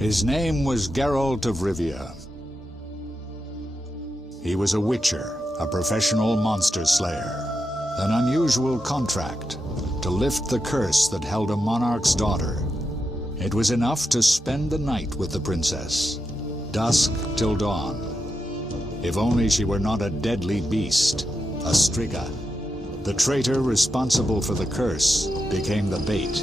His name was Geralt of Rivia. He was a witcher, a professional monster slayer. An unusual contract to lift the curse that held a monarch's daughter. It was enough to spend the night with the princess, dusk till dawn. If only she were not a deadly beast, a striga. The traitor responsible for the curse became the bait.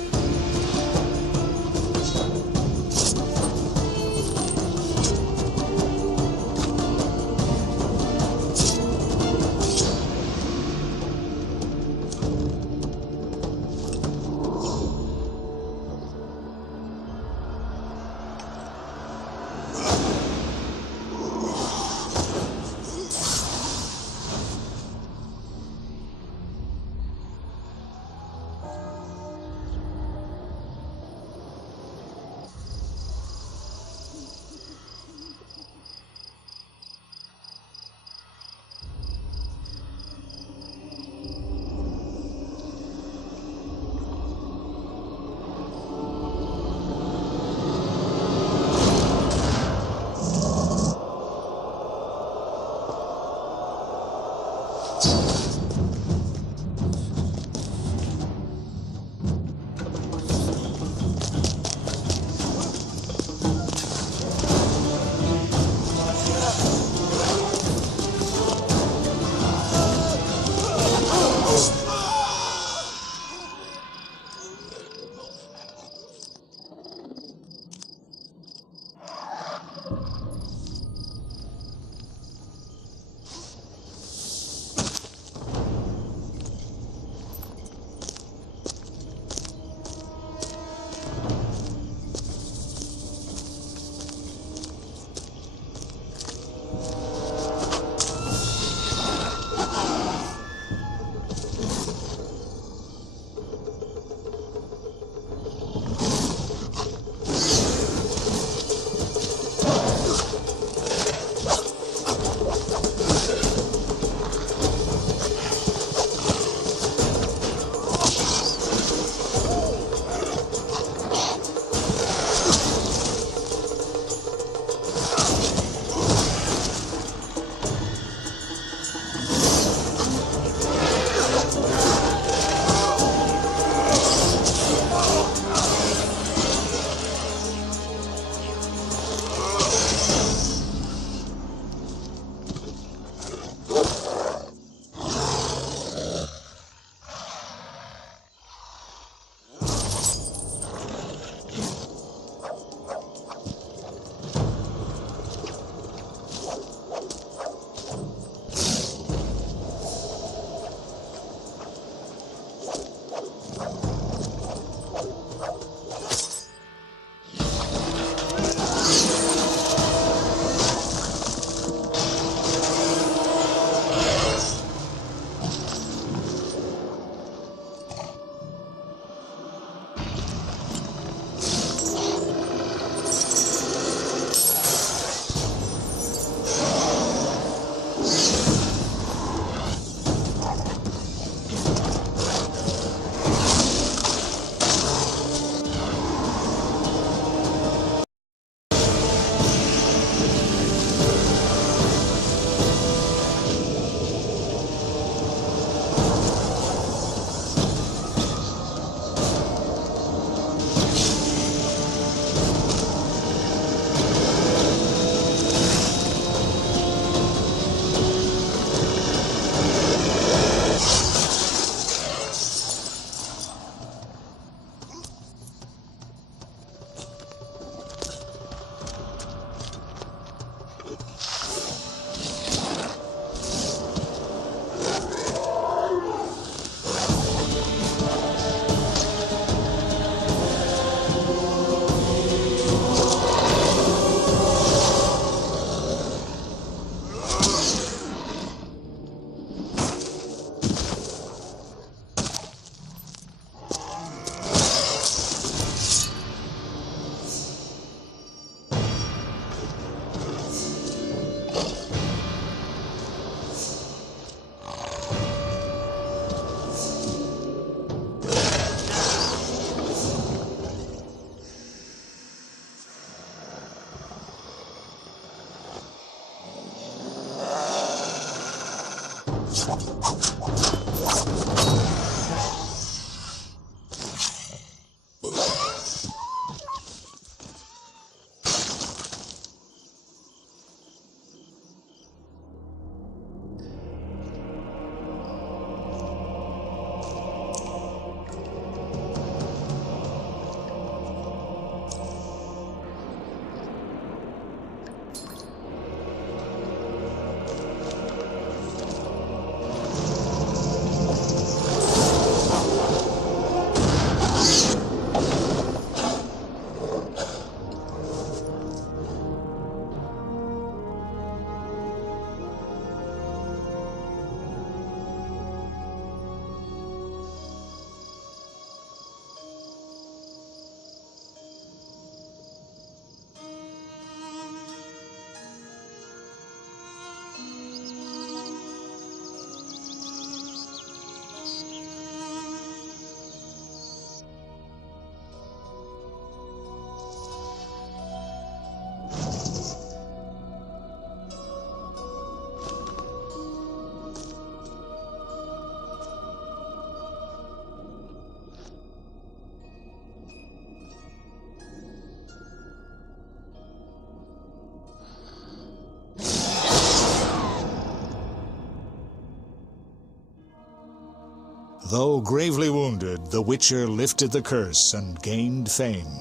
Though gravely wounded, the Witcher lifted the curse and gained fame.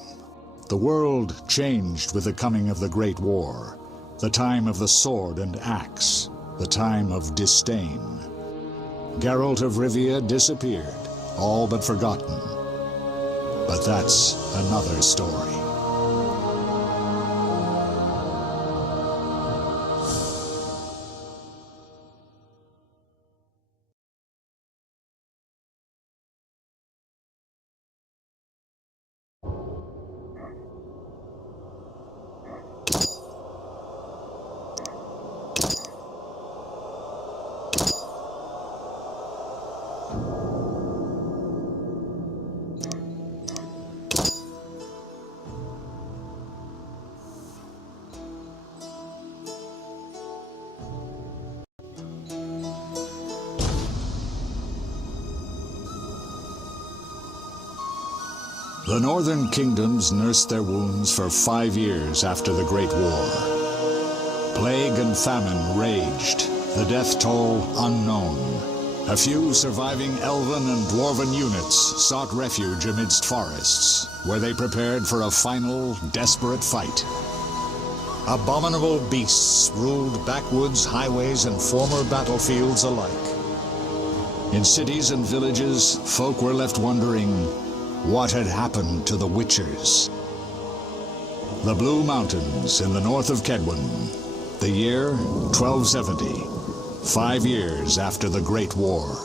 The world changed with the coming of the Great War, the time of the sword and axe, the time of disdain. Geralt of Rivia disappeared, all but forgotten. But that's another story. The northern kingdoms nursed their wounds for 5 years after the Great War. Plague and famine raged, the death toll unknown. A few surviving elven and dwarven units sought refuge amidst forests, where they prepared for a final, desperate fight. Abominable beasts ruled backwoods, highways, and former battlefields alike. In cities and villages, folk were left wondering, what had happened to the Witchers? The Blue Mountains in the north of Kedwen. The year 1270, 5 years after the Great War.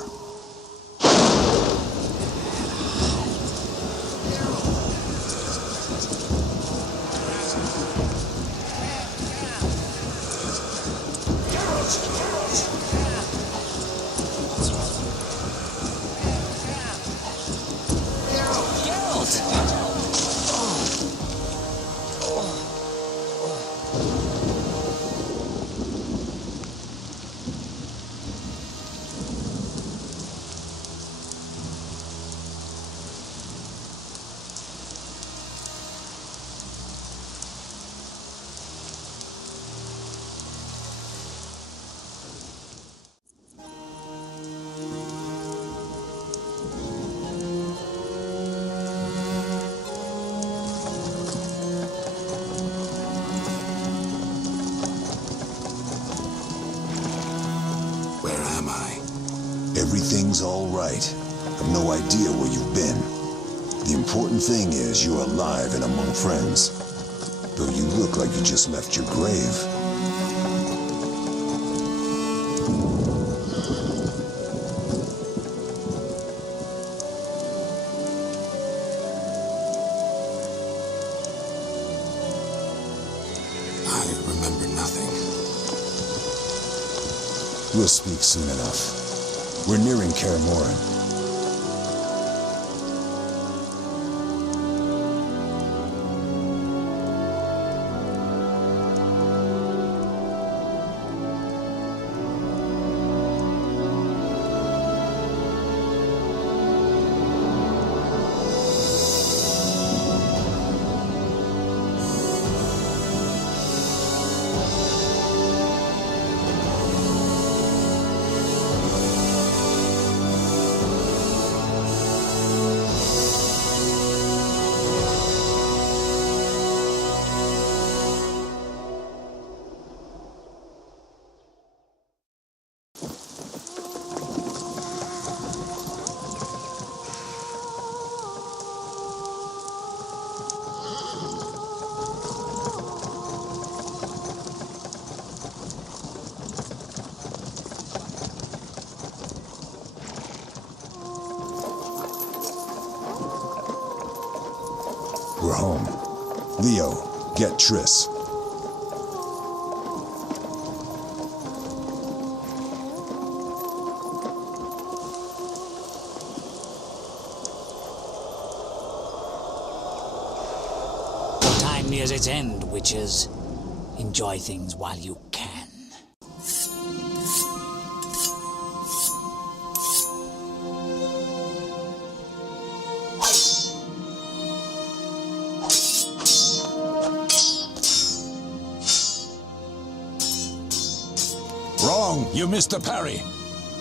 Everything's all right. I've no idea where you've been. The important thing is you're alive and among friends. Though you look like you just left your grave. I remember nothing. We'll speak soon enough. We're nearing Kaer. home. Leo, get Triss. Time nears its end, witches. Enjoy things while you can. Wrong! You missed the parry.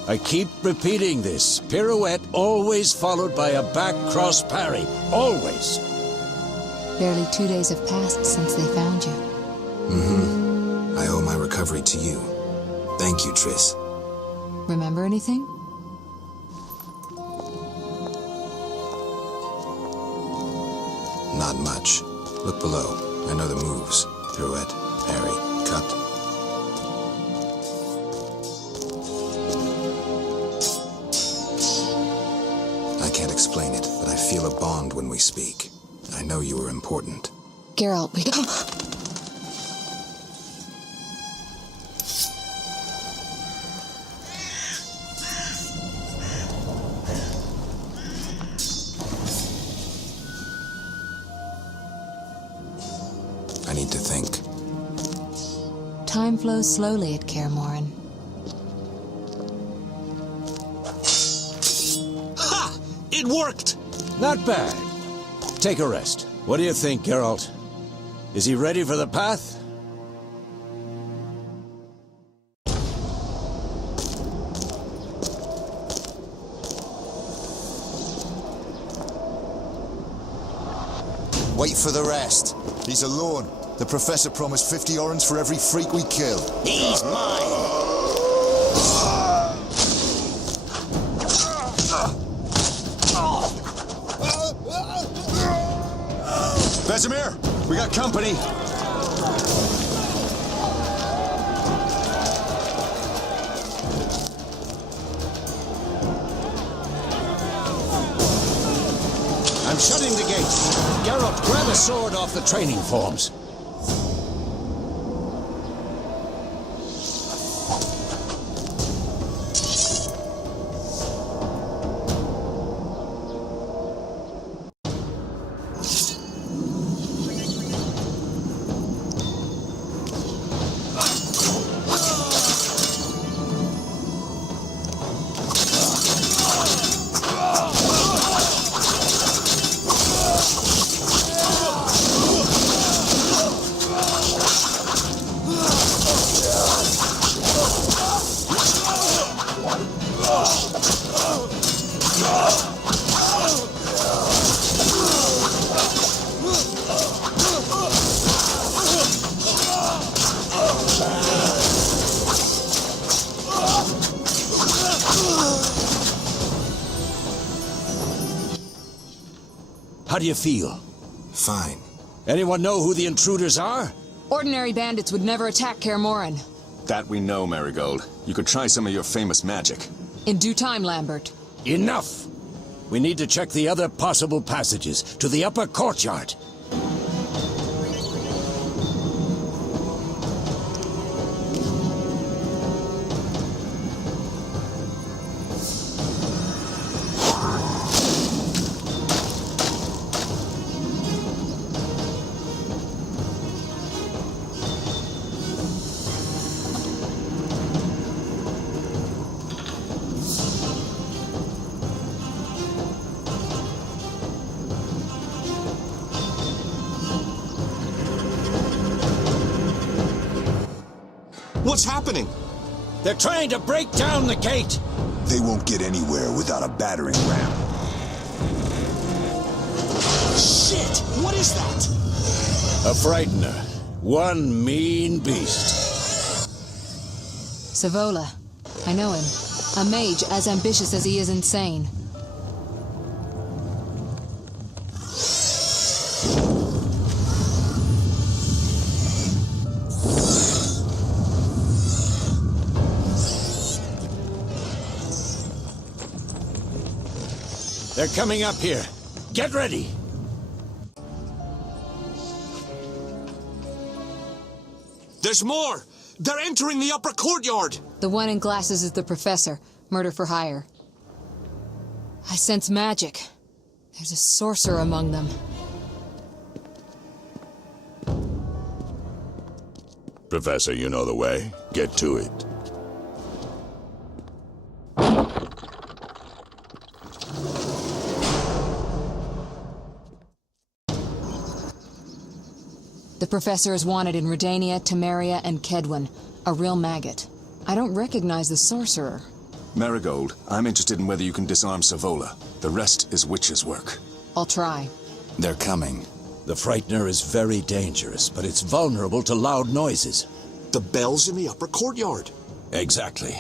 I keep repeating this. Pirouette always followed by a back cross parry. Always. Barely 2 days have passed since they found you. I owe my recovery to you. Thank you, Triss. Remember anything? Not much. Look below. I know the moves. Pirouette, parry, cut. I can't explain it, but I feel a bond when we speak. I know you are important. Geralt, we... I need to think. Time flows slowly at Kaer. Ha! It worked! Not bad. Take a rest. What do you think, Geralt? Is he ready for the path? Wait for the rest. He's alone. The Professor promised 50 orens for every freak we kill. He's mine! Vesemir, we got company. I'm shutting the gate. Geralt, grab a sword off the training forms. How do you feel? Fine. Anyone know who the intruders are? Ordinary bandits would never attack Kaer. That we know, Marigold. You could try some of your famous magic. In due time, Lambert. Enough! We need to check the other possible passages to the upper courtyard. What's happening? They're trying to break down the gate! They won't get anywhere without a battering ram. Shit! What is that? A frightener. One mean beast. Savola. I know him. A mage as ambitious as he is insane. They're coming up here. Get ready! There's more! They're entering the upper courtyard! The one in glasses is the professor. Murder for hire. I sense magic. There's a sorcerer among them. Professor, you know the way. Get to it. The professor is wanted in Redania, Temeria, and Kedwen. A real maggot. I don't recognize the sorcerer. Marigold, I'm interested in whether you can disarm Savola. The rest is witch's work. I'll try. They're coming. The Frightener is very dangerous, but it's vulnerable to loud noises. The bell's in the upper courtyard. Exactly.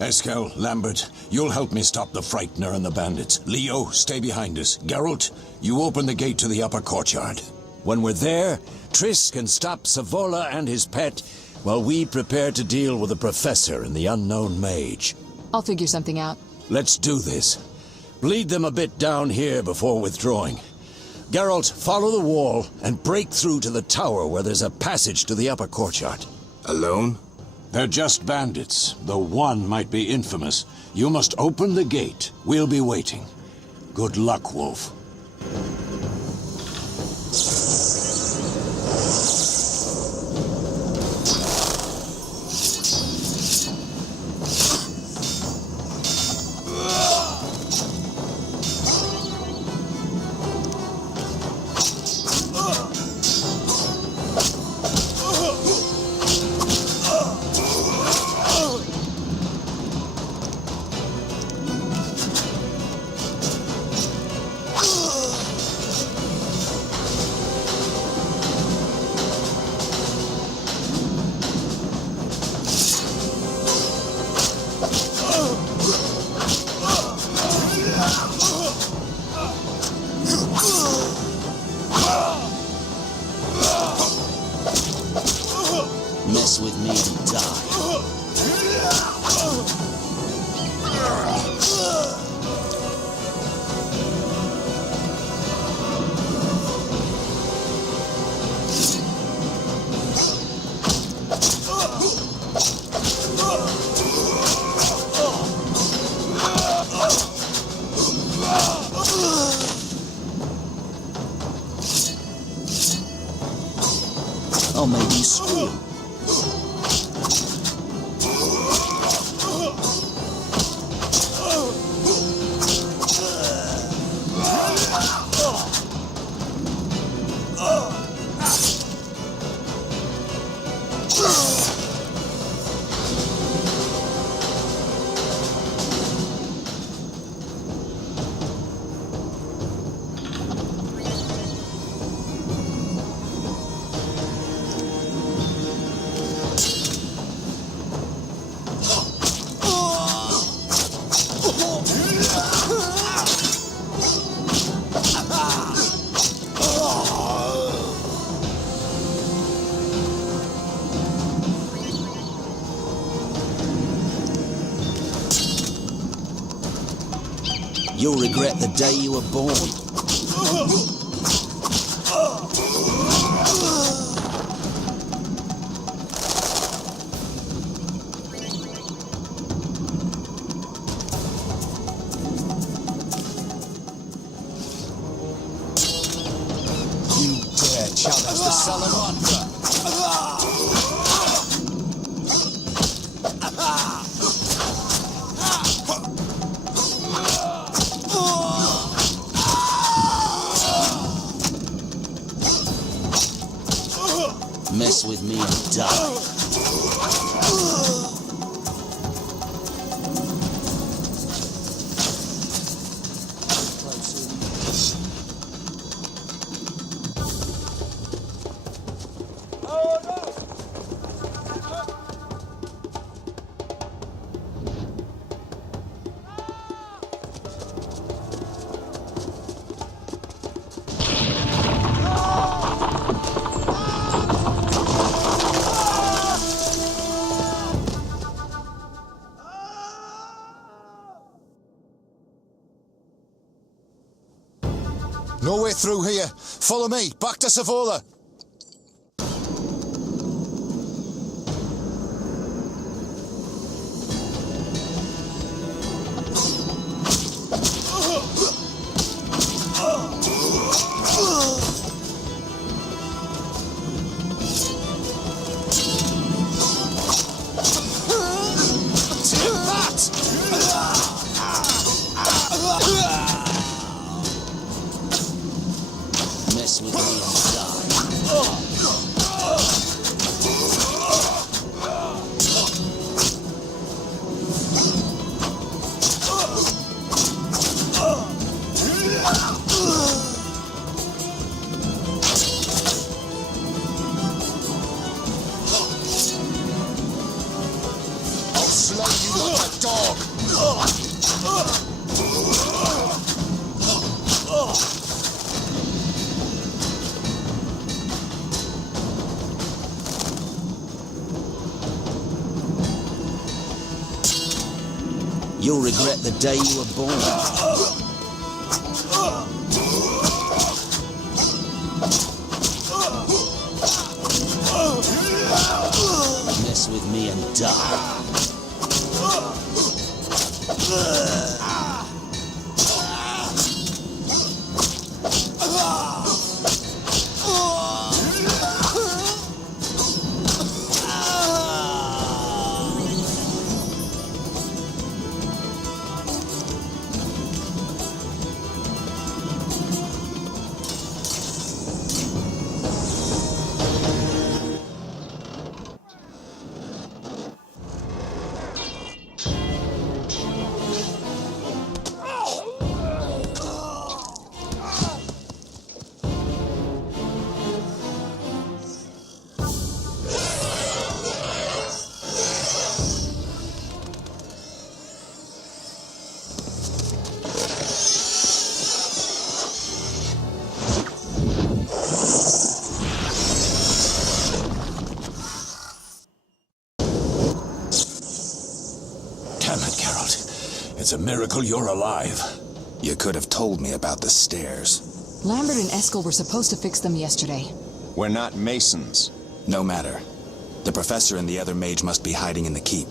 Eskel, Lambert, you'll help me stop the Frightener and the bandits. Leo, stay behind us. Geralt, you open the gate to the upper courtyard. When we're there, Triss can stop Savola and his pet, while we prepare to deal with the Professor and the unknown mage. I'll figure something out. Let's do this. Bleed them a bit down here before withdrawing. Geralt, follow the wall and break through to the tower where there's a passage to the upper courtyard. Alone? They're just bandits, though one might be infamous. You must open the gate. We'll be waiting. Good luck, Wolf. Mess with me and die. I'll make you scream. You'll regret the day you were born. You dare challenge the Salamander? Mess with me and die. No way through here. Follow me. Back to Savola. You'll regret the day you were born. Mess with me and die. It's a miracle you're alive. You could have told me about the stairs. Lambert and Eskel were supposed to fix them yesterday. We're not masons. No matter. The professor and the other mage must be hiding in the keep.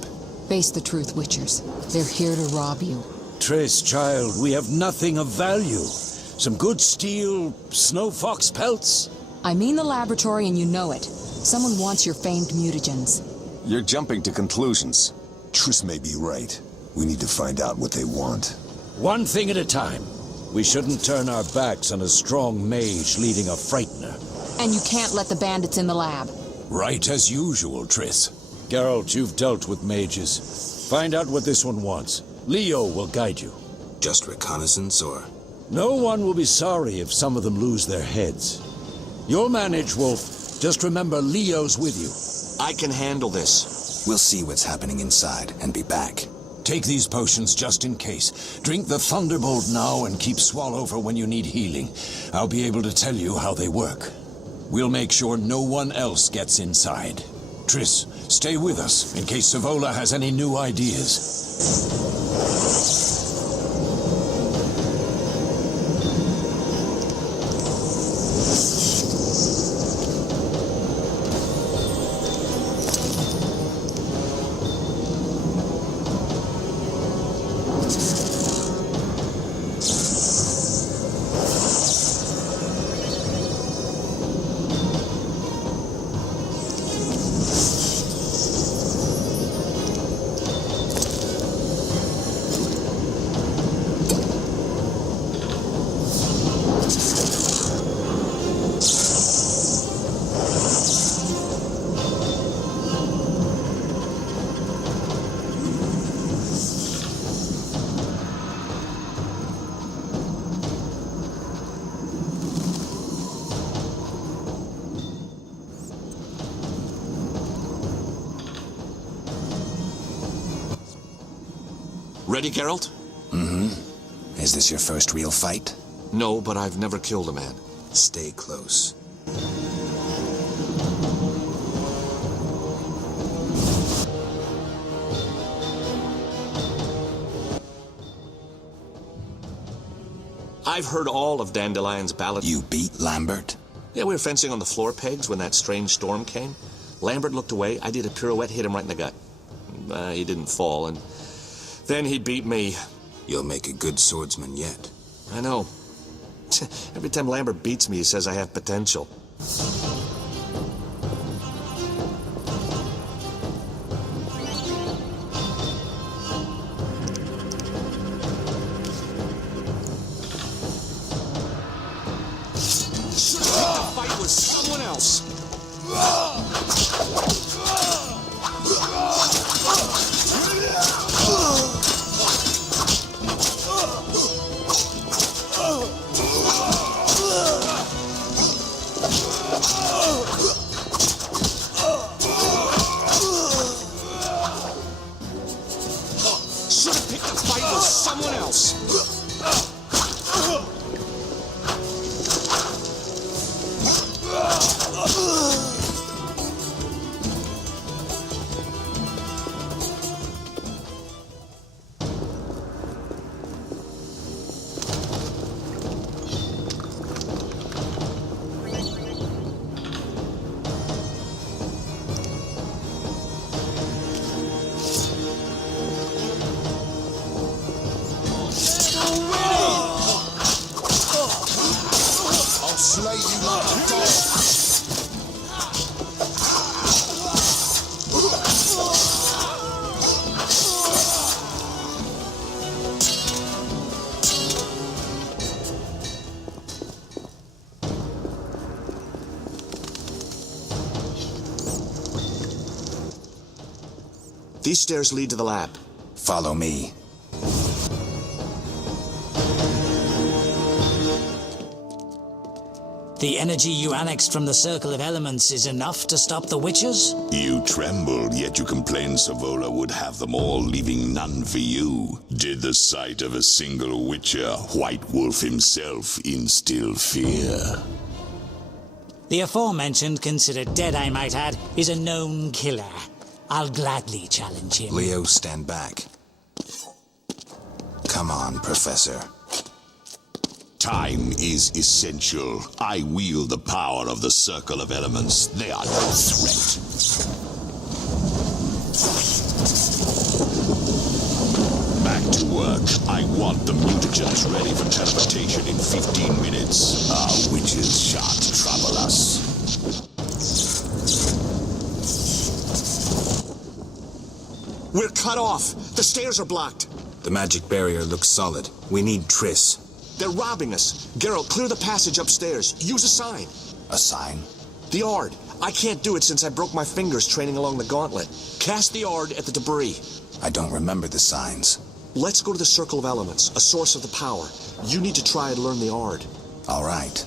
Face the truth, Witchers. They're here to rob you. Triss, child, we have nothing of value. Some good steel, snow fox pelts. I mean the laboratory and you know it. Someone wants your famed mutagens. You're jumping to conclusions. Triss may be right. We need to find out what they want. One thing at a time. We shouldn't turn our backs on a strong mage leading a frightener. And you can't let the bandits in the lab. Right as usual, Triss. Geralt, you've dealt with mages. Find out what this one wants. Leo will guide you. Just reconnaissance, or...? No one will be sorry if some of them lose their heads. You'll manage, Wolf. Just remember, Leo's with you. I can handle this. We'll see what's happening inside and be back. Take these potions just in case. Drink the Thunderbolt now and keep Swallow for when you need healing. I'll be able to tell you how they work. We'll make sure no one else gets inside. Triss, stay with us in case Savola has any new ideas. Ready, Geralt? Mm-hmm. Is this your first real fight? No, but I've never killed a man. Stay close. I've heard all of Dandelion's ballad. You beat Lambert? Yeah, we were fencing on the floor pegs when that strange storm came. Lambert looked away. I did a pirouette, hit him right in the gut. He didn't fall, and then he beat me. You'll make a good swordsman yet. I know. Every time Lambert beats me, he says I have potential. Should have picked a fight with someone else. These stairs lead to the lab. Follow me. The energy you annexed from the Circle of Elements is enough to stop the Witchers? You trembled, yet you complained Savola would have them all, leaving none for you. Did the sight of a single Witcher, White Wolf himself, instill fear? The aforementioned, considered dead I might add, is a known killer. I'll gladly challenge him. Leo, stand back. Come on, Professor. Time is essential. I wield the power of the Circle of Elements. They are no threat. Back to work. I want the mutagens ready for teleportation in 15 minutes. Our witches shan't trouble us. We're cut off. The stairs are blocked. The magic barrier looks solid. We need Triss. They're robbing us. Geralt, clear the passage upstairs. Use a sign. A sign? The Ard. I can't do it since I broke my fingers training along the gauntlet. Cast the Ard at the debris. I don't remember the signs. Let's go to the Circle of Elements, a source of the power. You need to try and learn the Ard. All right.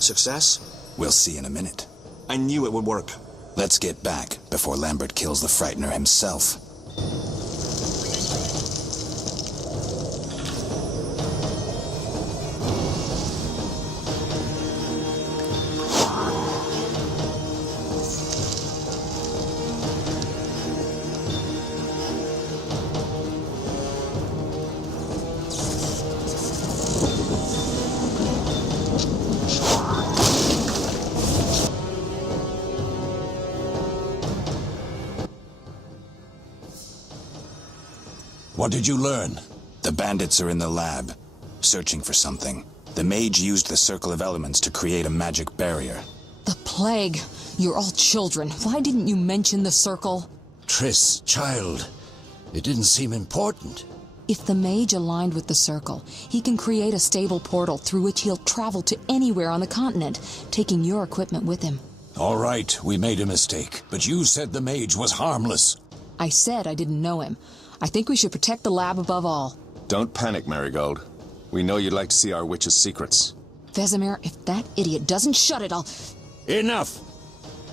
Success? We'll see in a minute. I knew it would work. Let's get back before Lambert kills the Frightener himself. What did you learn? The bandits are in the lab, searching for something. The mage used the Circle of Elements to create a magic barrier. The plague. You're all children. Why didn't you mention the Circle? Triss, child. It didn't seem important. If the mage aligned with the Circle, he can create a stable portal through which he'll travel to anywhere on the continent, taking your equipment with him. All right, we made a mistake, but you said the mage was harmless. I said I didn't know him. I think we should protect the lab above all. Don't panic, Marigold. We know you'd like to see our witch's secrets. Vesemir, if that idiot doesn't shut it, I'll... Enough!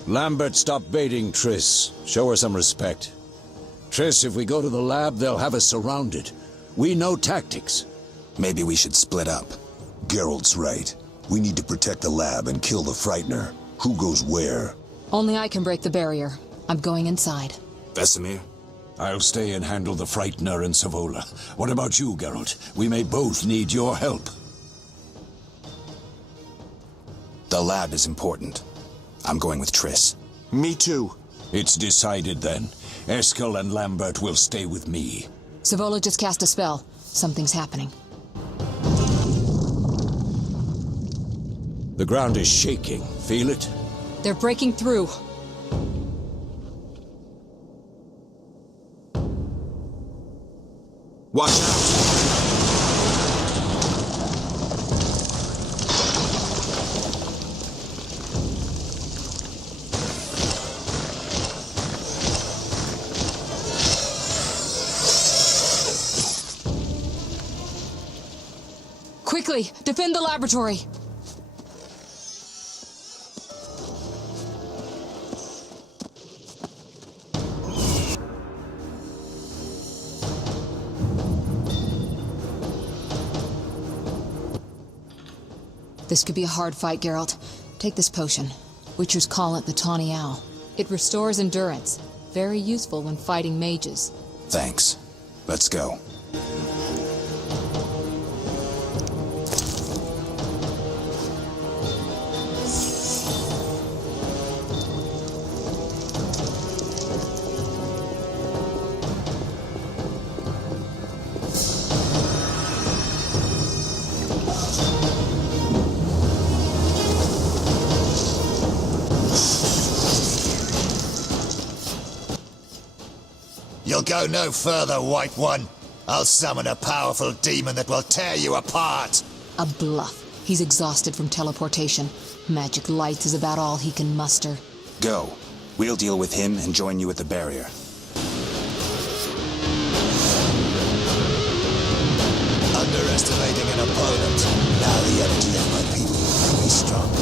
Lambert, stop baiting Triss. Show her some respect. Triss, if we go to the lab, they'll have us surrounded. We know tactics. Maybe we should split up. Geralt's right. We need to protect the lab and kill the Frightener. Who goes where? Only I can break the barrier. I'm going inside. Vesemir? I'll stay and handle the Frightener and Savola. What about you, Geralt? We may both need your help. The lab is important. I'm going with Triss. Me too. It's decided then. Eskel and Lambert will stay with me. Savola just cast a spell. Something's happening. The ground is shaking. Feel it? They're breaking through. Watch out! Quickly, defend the laboratory. This could be a hard fight, Geralt. Take this potion. Witchers call it the Tawny Owl. It restores endurance. Very useful when fighting mages. Thanks. Let's go. You'll go no further, White One. I'll summon a powerful demon that will tear you apart. A bluff. He's exhausted from teleportation. Magic lights is about all he can muster. Go. We'll deal with him and join you at the barrier. Underestimating an opponent. Now the energy of my people will make me stronger.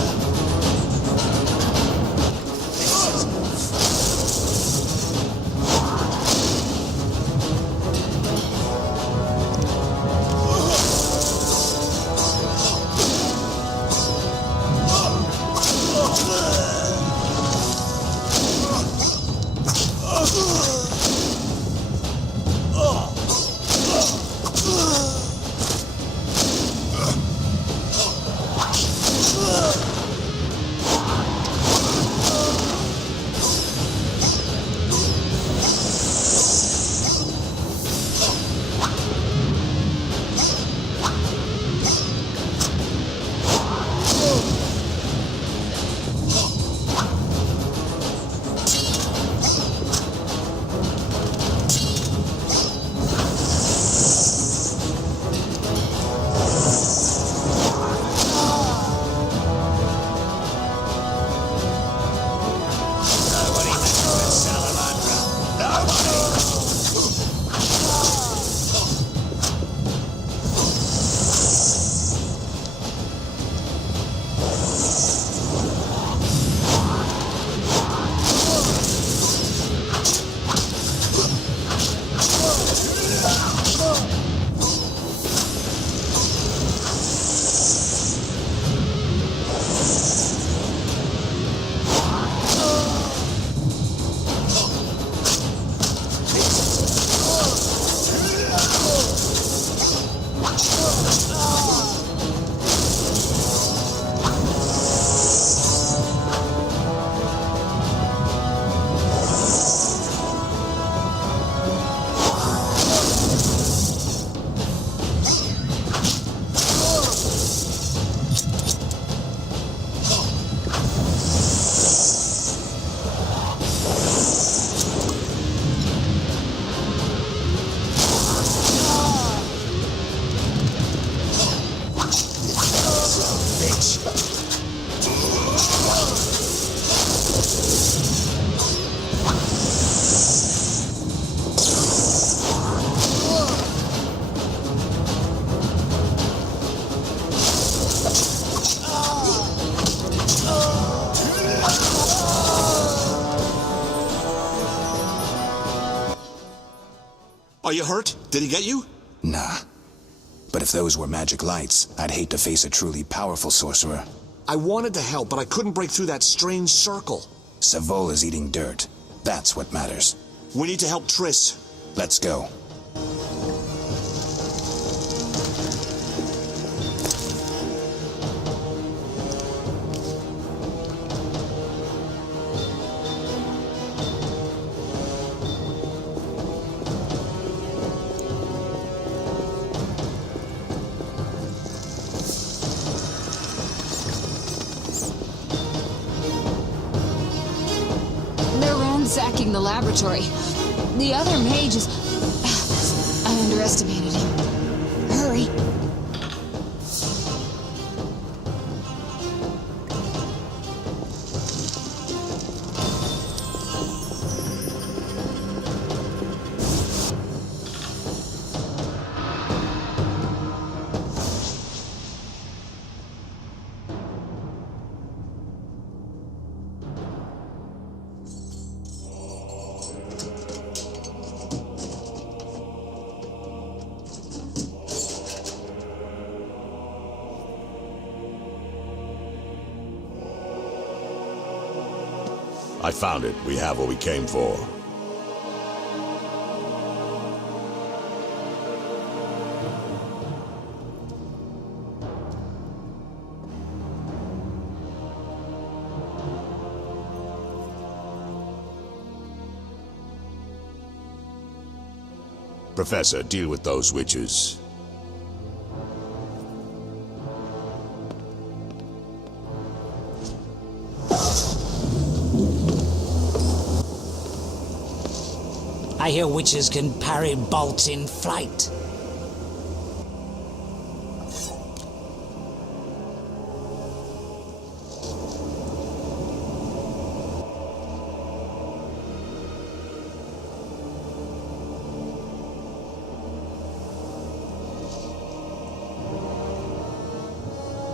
Are you hurt? Did he get you? Nah. But if those were magic lights, I'd hate to face a truly powerful sorcerer. I wanted to help, but I couldn't break through that strange circle. Savola's eating dirt. That's what matters. We need to help Triss. Let's go. Sacking the laboratory. The other mage is... I underestimated him. Hurry. I found it. We have what we came for. Professor, deal with those witches. I hear witches can parry bolts in flight.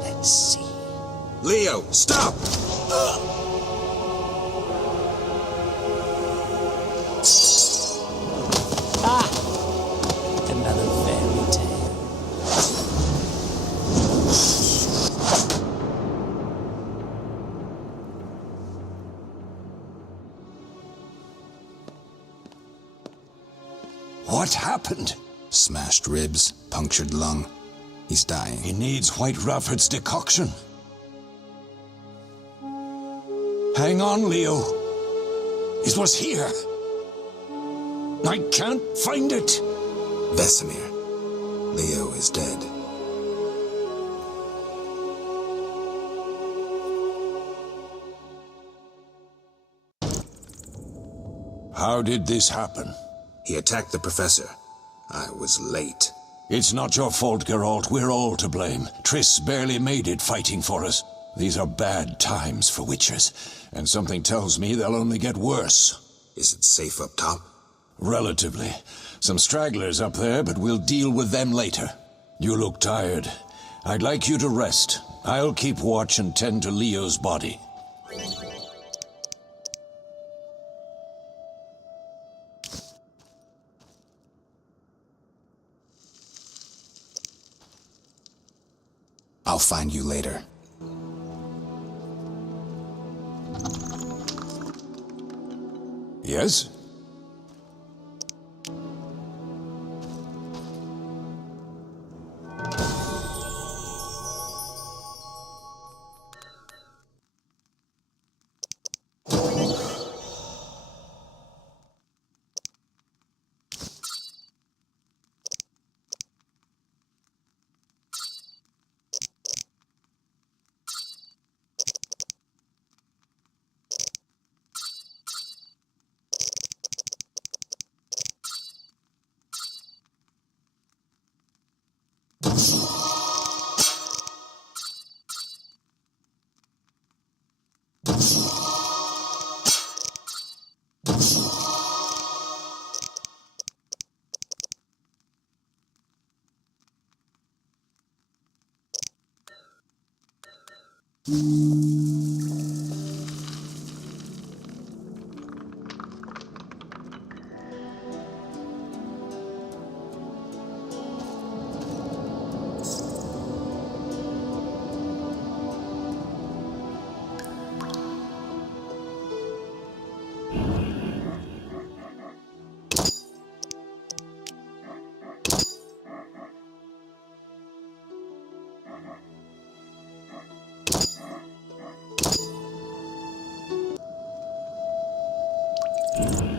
Let's see. Leo, stop! Another fairy tale. What happened? Smashed ribs, punctured lung. He's dying. He needs White Rafford's decoction. Hang on, Leo. It was here. I can't find it. Vesemir. Leo is dead. How did this happen? He attacked the professor. I was late. It's not your fault, Geralt. We're all to blame. Triss barely made it fighting for us. These are bad times for witchers, and something tells me they'll only get worse. Is it safe up top? Relatively. Some stragglers up there, but we'll deal with them later. You look tired. I'd like you to rest. I'll keep watch and tend to Leo's body. I'll find you later. Yes? Mm-hmm.